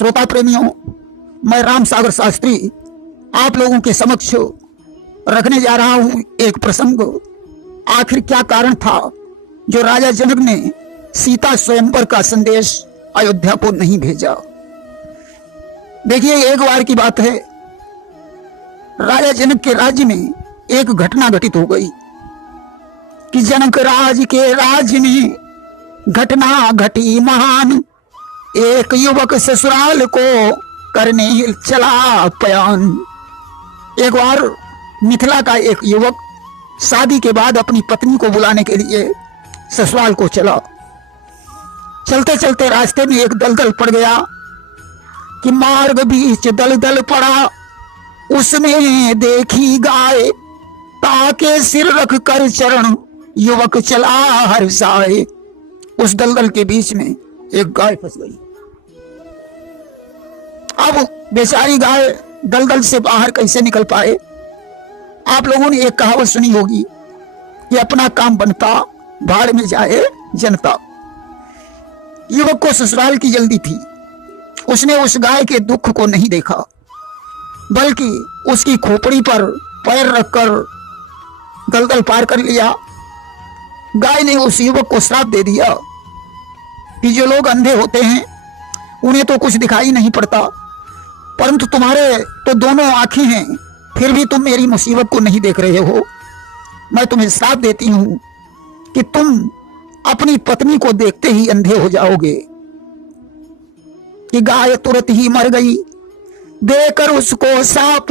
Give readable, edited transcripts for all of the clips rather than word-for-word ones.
श्रोता प्रेमियों, मैं राम सागर शास्त्री आप लोगों के समक्ष रखने जा रहा हूं एक प्रसंग। आखिर क्या कारण था जो राजा जनक ने सीता स्वयंवर का संदेश अयोध्या को नहीं भेजा। देखिए, एक बार की बात है, राजा जनक के राज्य में एक घटना घटित हो गई कि जनक राज के राज्य में घटना घटी महान। एक युवक ससुराल को करने चला पयान। एक बार मिथिला का एक युवक शादी के बाद अपनी पत्नी को बुलाने के लिए ससुराल को चला। चलते चलते रास्ते में एक दलदल पड़ गया कि मार्ग बीच दलदल पड़ा, उसमें देखी गाय, ताके सिर रख कर चरण युवक चला हर्षाए। उस दलदल के बीच में एक गाय फंस गई। अब बेचारी गाय दलदल से बाहर कैसे निकल पाए। आप लोगों ने एक कहावत सुनी होगी कि अपना काम बनता भाड़ में जाए जनता। युवक को ससुराल की जल्दी थी। उसने उस गाय के दुख को नहीं देखा, बल्कि उसकी खोपड़ी पर पैर रखकर दलदल पार कर लिया। गाय ने उस युवक को श्राप दे दिया कि जो लोग अंधे होते हैं उन्हें तो कुछ दिखाई नहीं पड़ता, परंतु तुम्हारे तो दोनों आंखें हैं, फिर भी तुम मेरी मुसीबत को नहीं देख रहे हो। मैं तुम्हें श्राप देती हूं कि तुम अपनी पत्नी को देखते ही अंधे हो जाओगे। कि गाय तुरंत ही मर गई। देकर उसको साप,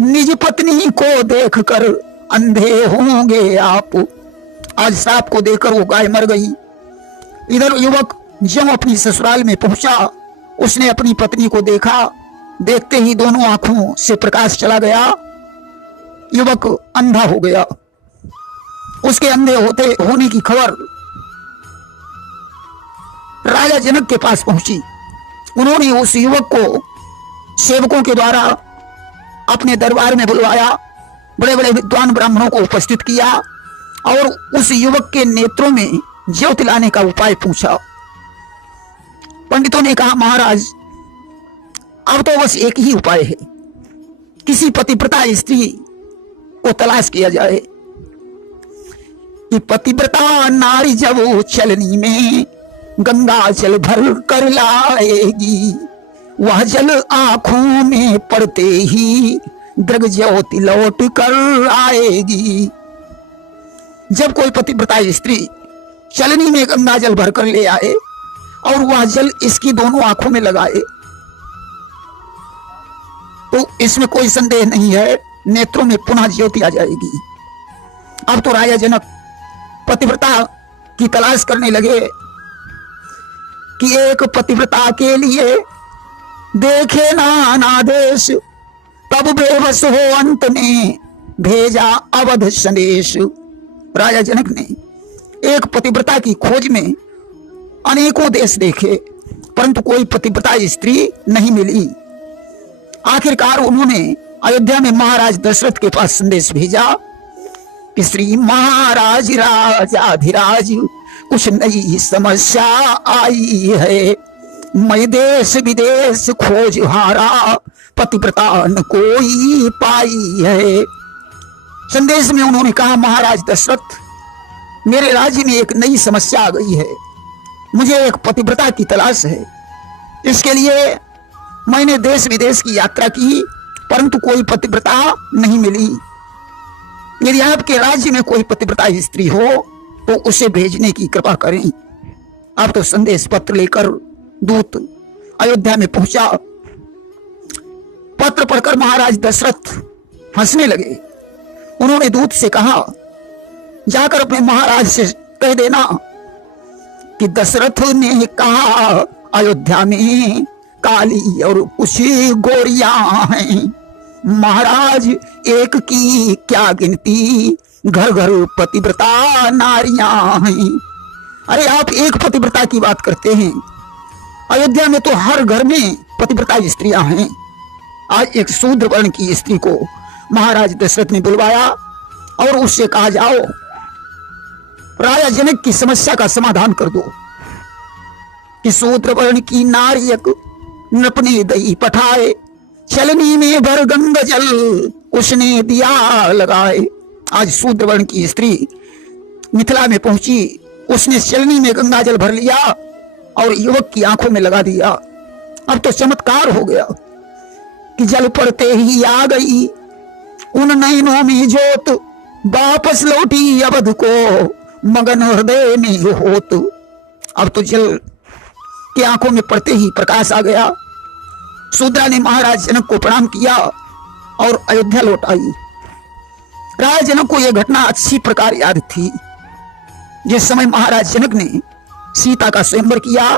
निज पत्नी को देखकर अंधे होंगे आप। आज सांप को देखकर वो गाय मर गई। इधर युवक जब अपनी ससुराल में पहुंचा, उसने अपनी पत्नी को देखा। देखते ही दोनों आंखों से प्रकाश चला गया। युवक अंधा हो गया। उसके अंधे होने की खबर राजा जनक के पास पहुंची। उन्होंने उस युवक को सेवकों के द्वारा अपने दरबार में बुलवाया। बड़े बड़े विद्वान ब्राह्मणों को उपस्थित किया और उस युवक के नेत्रों में ज्योति लाने का उपाय पूछा। पंडितों ने कहा, महाराज अब तो बस एक ही उपाय है, किसी पतिव्रता स्त्री को तलाश किया जाए। कि पतिव्रता नारी जब वो चलनी में गंगा जल भर कर लाएगी, वह जल आंखों में पड़ते ही दृग ज्योति लौट कर आएगी। जब कोई पतिव्रता स्त्री चलनी में गंगा जल भर कर ले आए और वह जल इसकी दोनों आंखों में लगाए, तो इसमें कोई संदेह नहीं है, नेत्रों में पुनः ज्योति आ जाएगी। अब तो राजा जनक पतिव्रता की तलाश करने लगे कि एक पतिव्रता के लिए देखे नाना देश, तब बेबस हो अंत में भेजा अवध संदेश। राजा जनक ने एक पतिव्रता की खोज में अनेकों देश देखे, परंतु कोई पतिव्रता स्त्री नहीं मिली। आखिरकार उन्होंने अयोध्या में महाराज दशरथ के पास संदेश भेजा कि श्री महाराज राजाधिराज, कुछ नई समस्या आई है। मैं देश विदेश खोज हारा, पतिव्रता न कोई पाई है। संदेश में उन्होंने कहा, महाराज दशरथ, मेरे राज्य में एक नई समस्या आ गई है। मुझे एक पतिव्रता की तलाश है। इसके लिए मैंने देश विदेश की यात्रा की, परंतु कोई पतिव्रता नहीं मिली। यदि आपके राज्य में कोई पतिव्रता स्त्री हो तो उसे भेजने की कृपा करें। अब तो संदेश पत्र लेकर दूत अयोध्या में पहुंचा। पत्र पढ़कर महाराज दशरथ हंसने लगे। उन्होंने दूत से कहा, जाकर अपने महाराज से कह देना कि दशरथ ने कहा अयोध्या में काली और कुछ गोरियां हैं। महाराज एक की क्या गिनती, घर घर पतिव्रता नारियां हैं। अरे आप एक पतिव्रता की बात करते हैं, अयोध्या में तो हर घर में पतिव्रता स्त्रियां हैं। आज एक शूद्र वर्ण की स्त्री को महाराज दशरथ ने बुलवाया और उससे कहा, जाओ राजा जनक की समस्या का समाधान कर दो कि शूद्र वर्ण की नारी नृप ने दही पठाए, चलनी में भर गंगा जल उसने दिया लगाए। आज शूद्र वर्ण की स्त्री मिथिला में पहुंची, उसने चलनी में गंगा जल भर लिया और युवक की आंखों में लगा दिया। अब तो चमत्कार हो गया कि जल पड़ते ही आ गई उन नैनों में जोत, वापस लौटी अवध को मगन हृदय में होत। अब तो जल की आंखों में पड़ते ही प्रकाश आ गया। शूद्रा ने महाराज जनक को प्रणाम किया और अयोध्या लौट आई। राजा जनक को यह घटना अच्छी प्रकार याद थी। जिस समय महाराज जनक ने सीता का स्वयंवर किया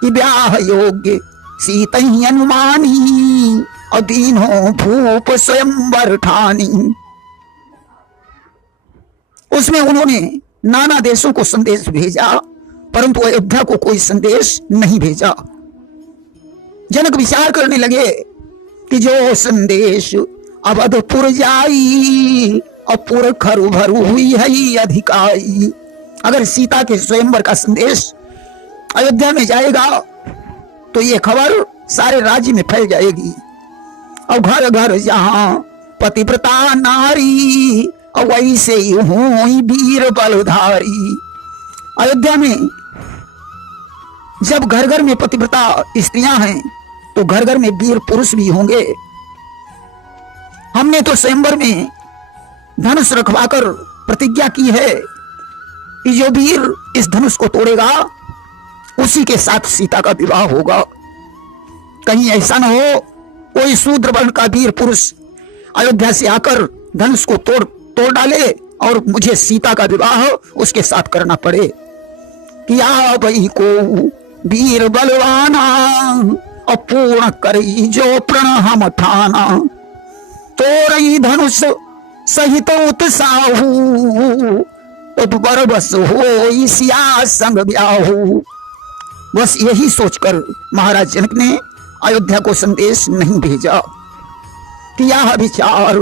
कि ब्याह योग्य सीता ही अनुमानी और दीनों भूप स्वयंवर ठानी, उसमें उन्होंने नाना देशों को संदेश भेजा, परंतु अयोध्या को कोई संदेश नहीं भेजा। जनक विचार करने लगे कि जो संदेश अवधपुर जाई और पुर खरु भरु हुई है अधिकाई। अगर सीता के स्वयंवर का संदेश अयोध्या में जाएगा तो ये खबर सारे राज्य में फैल जाएगी और घर घर जहां पतिव्रता नारी और वैसे ही हुई वीर बलधारी। अयोध्या में जब घर घर में पतिव्रता स्त्रियां हैं तो घर घर में वीर पुरुष भी होंगे। हमने तो स्वयंवर में धनुष रखवाकर प्रतिज्ञा की है कि जो वीर इस धनुष को तोड़ेगा उसी के साथ सीता का विवाह होगा। कहीं ऐसा न हो कोई शूद्र वर्ण का वीर पुरुष अयोध्या से आकर धनुष को तोड़ डाले और मुझे सीता का विवाह उसके साथ करना पड़े। किया वही को वीर बलवाना अपूर्ण करी जो प्रण हम ठाना, तोरई धनुष सहित उत्साहू बरबस हो सिया संग ब्याहू। बस यही सोचकर महाराज जनक ने अयोध्या को संदेश नहीं भेजा। किया विचार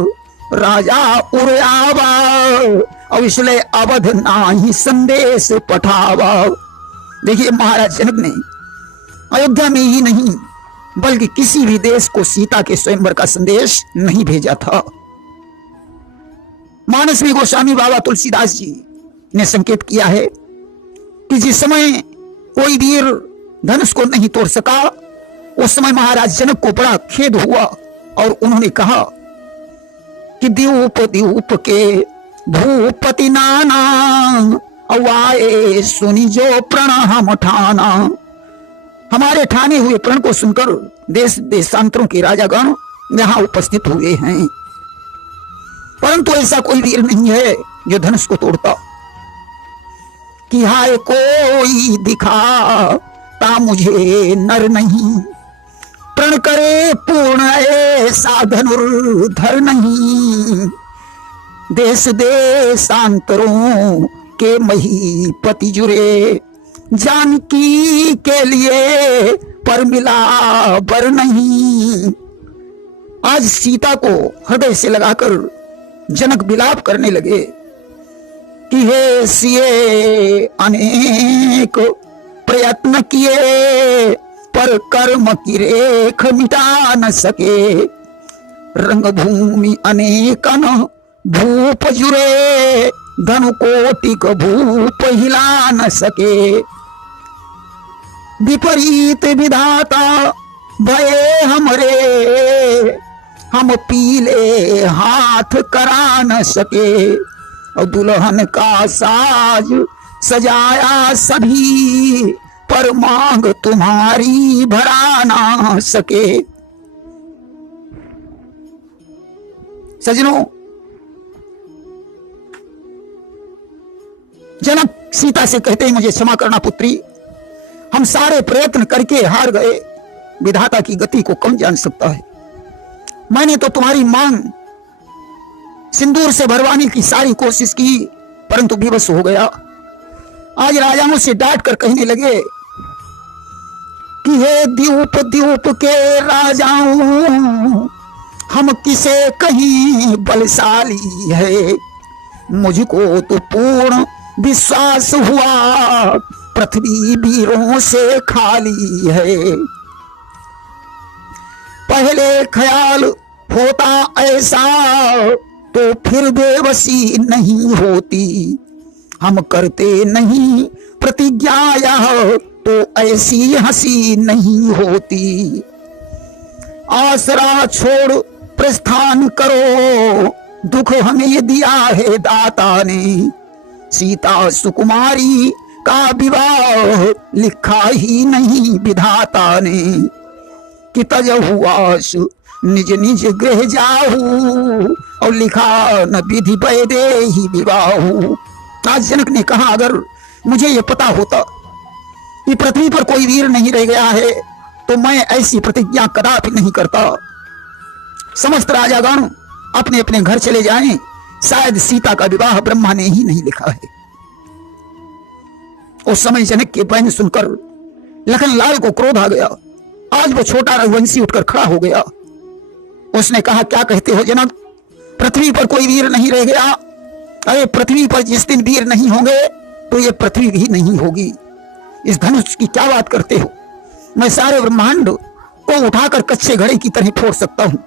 राजा उड़ावा और इसलिए अवध नाही संदेश पठावा। देखिए महाराज जनक ने अयोध्या में ही नहीं बल्कि किसी भी देश को सीता के स्वयंवर का संदेश नहीं भेजा था। मानस में गोस्वामी बाबा तुलसीदास जी ने संकेत किया है कि जिस समय कोई वीर धनुष को नहीं तोड़ सका उस समय महाराज जनक को बड़ा खेद हुआ और उन्होंने कहा कि द्यूप द्यूप के भूपति नाना अवाए सुनी जो प्रण हम ठाना। हमारे ठाने हुए प्रण को सुनकर देश देशांतरों के राजागण यहाँ उपस्थित हुए हैं, परंतु ऐसा कोई वीर नहीं है जो धनुष को तोड़ता। कि हाय कोई दिखाता मुझे नर नहीं, प्रण करे पूर्ण ऐसा धनुर्धर नहीं। देश देशांतरों के महीपति जुरे, जानकी के लिए पर मिला बर नहीं। आज सीता को हृदय से लगाकर जनक विलाप करने लगे कि हे सिए अनेक प्रयत्न किए पर कर्म की रेख मिटा न सके। रंगभूमि अनेकन भूप जुरे, धनु कोटिक भूप हिला न सके। विपरीत विधाता भये हमरे, हम पीले हाथ करा न सके। और दुल्हन का साज सजाया सभी, पर मांग तुम्हारी भरा ना सके। सजनों, जनक सीता से कहते हैं मुझे क्षमा करना पुत्री, हम सारे प्रयत्न करके हार गए। विधाता की गति को कौन जान सकता है। मैंने तो तुम्हारी मांग सिंदूर से भरवाने की सारी कोशिश की, परंतु विवश हो गया। आज राजाओं से डांट कर कहने लगे कि हे द्यूप द्यूप के राजाओं, हम किसे कहीं बलशाली है। मुझको तो पूर्ण विश्वास हुआ पृथ्वी वीरों से खाली है। पहले ख्याल होता ऐसा तो फिर बेबसी नहीं होती, हम करते नहीं प्रतिज्ञा यह तो ऐसी हंसी नहीं होती। आसरा छोड़ प्रस्थान करो, दुख हमें दिया है दाता ने, सीता सुकुमारी का विवाह लिखा ही नहीं विधाता ने, कि तजहु आस निज निज गृह जाहू और लिखा न विधि पैदे ही विवाहू। आज जनक ने कहा, अगर मुझे ये पता होता कि पृथ्वी पर कोई वीर नहीं रह गया है तो मैं ऐसी प्रतिज्ञा कदापि नहीं करता। समस्त राजागण अपने अपने घर चले जाएं, शायद सीता का विवाह ब्रह्मा ने ही नहीं लिखा है। उस समय जनक के बैन सुनकर लखनलाल को क्रोध आ गया। आज वो छोटा रघुवंशी उठकर खड़ा हो गया। उसने कहा, क्या कहते हो जनक, पृथ्वी पर कोई वीर नहीं रह गया? अरे पृथ्वी पर जिस दिन वीर नहीं होंगे तो ये पृथ्वी भी नहीं होगी। इस धनुष की क्या बात करते हो? मैं सारे ब्रह्मांड को उठाकर कच्चे घड़े की तरह फोड़ सकता हूं।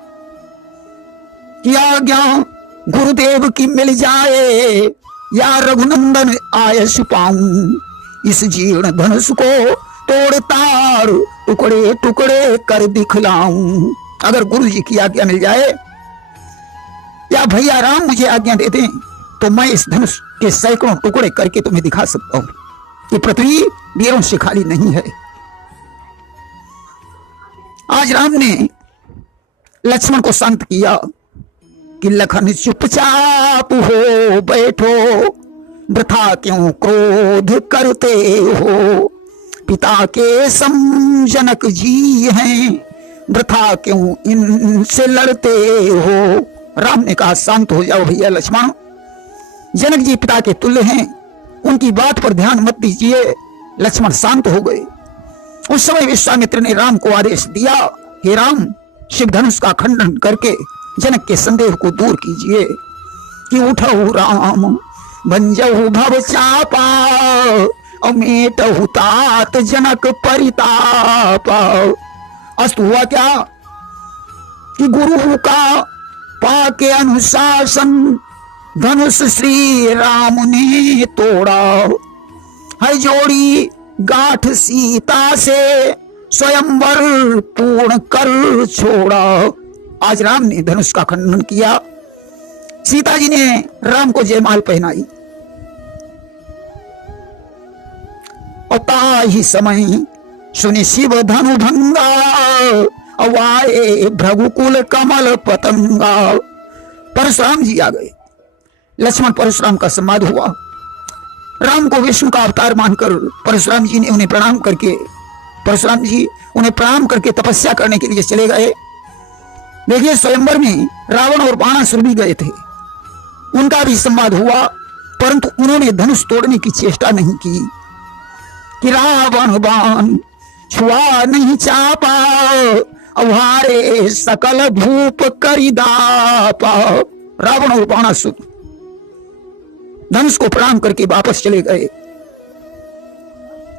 कि आज्ञा गुरुदेव की मिल जाए या रघुनंदन आयस पाऊं, इस जीर्ण धनुष को तोड़ ताड़ टुकड़े टुकड़े कर दिखलाऊं। अगर गुरु जी की आज्ञा मिल जाए या भैया राम मुझे आज्ञा दे दें तो मैं इस धनुष के सैकड़ों टुकड़े करके तुम्हें दिखा सकता हूं कि पृथ्वी वीरों से खाली नहीं है। आज राम ने लक्ष्मण को शांत किया कि लखन चुपचाप हो बैठो, वृथा क्यों क्रोध करते हो, पिता के सम जनक जी हैं, वृथा क्यों इनसे लड़ते हो। राम ने कहा, शांत हो जाओ भैया लक्ष्मण, जनक जी पिता के तुल्य हैं, उनकी बात पर ध्यान मत दीजिए। लक्ष्मण शांत हो गए। उस समय विश्वामित्र ने राम को आदेश दिया, हे राम, शिव धनुष का खंडन करके जनक के संदेह को दूर कीजिए। कि उठहु राम भंजहु भव चापा, अमेटहु तात जनक परितापा। अस्त हुआ क्या कि गुरु का पाके अनुशासन धनुष श्री राम ने तोड़ा, है जोड़ी गांठ सीता से स्वयंवर पूर्ण कर छोड़ा। आज राम ने धनुष का खंडन किया। सीता जी ने राम को जयमाल पहनाई और ताही समय सुनि शिव धनु भंगा, अवाए भृगुकुल कमल पतंगा। परशुराम जी आ गए। लक्ष्मण परशुराम का संवाद हुआ। राम को विष्णु का अवतार मानकर परशुराम जी ने उन्हें प्रणाम करके तपस्या करने के लिए चले गए। देखिए, स्वयंवर में रावण और बाणासुर भी गए थे, उनका भी संवाद हुआ, परंतु उन्होंने धनुष तोड़ने की चेष्टा नहीं की। कि रावण बाण छुआ नहीं चापा, अवारे सकल भूप करिदापा। रावण और बाणासुर धनुष को प्रणाम करके वापस चले गए।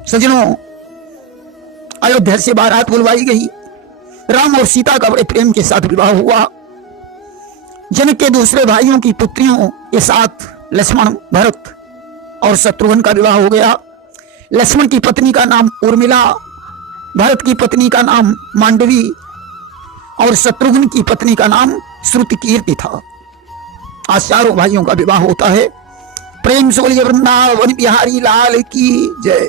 सजनों, अयोध्या से बारात बुलवाई गई। राम और सीता का बड़े प्रेम के साथ विवाह हुआ। जनक के दूसरे भाइयों की पुत्रियों के साथ लक्ष्मण, भरत और शत्रुघ्न का विवाह हो गया। लक्ष्मण की पत्नी का नाम उर्मिला, भरत की पत्नी का नाम मांडवी और शत्रुघ्न की पत्नी का नाम श्रुतिकीर्ति था। आज चारों भाइयों का विवाह होता है। प्रेम से बोलिए वृंदावन बिहारी लाल की जय।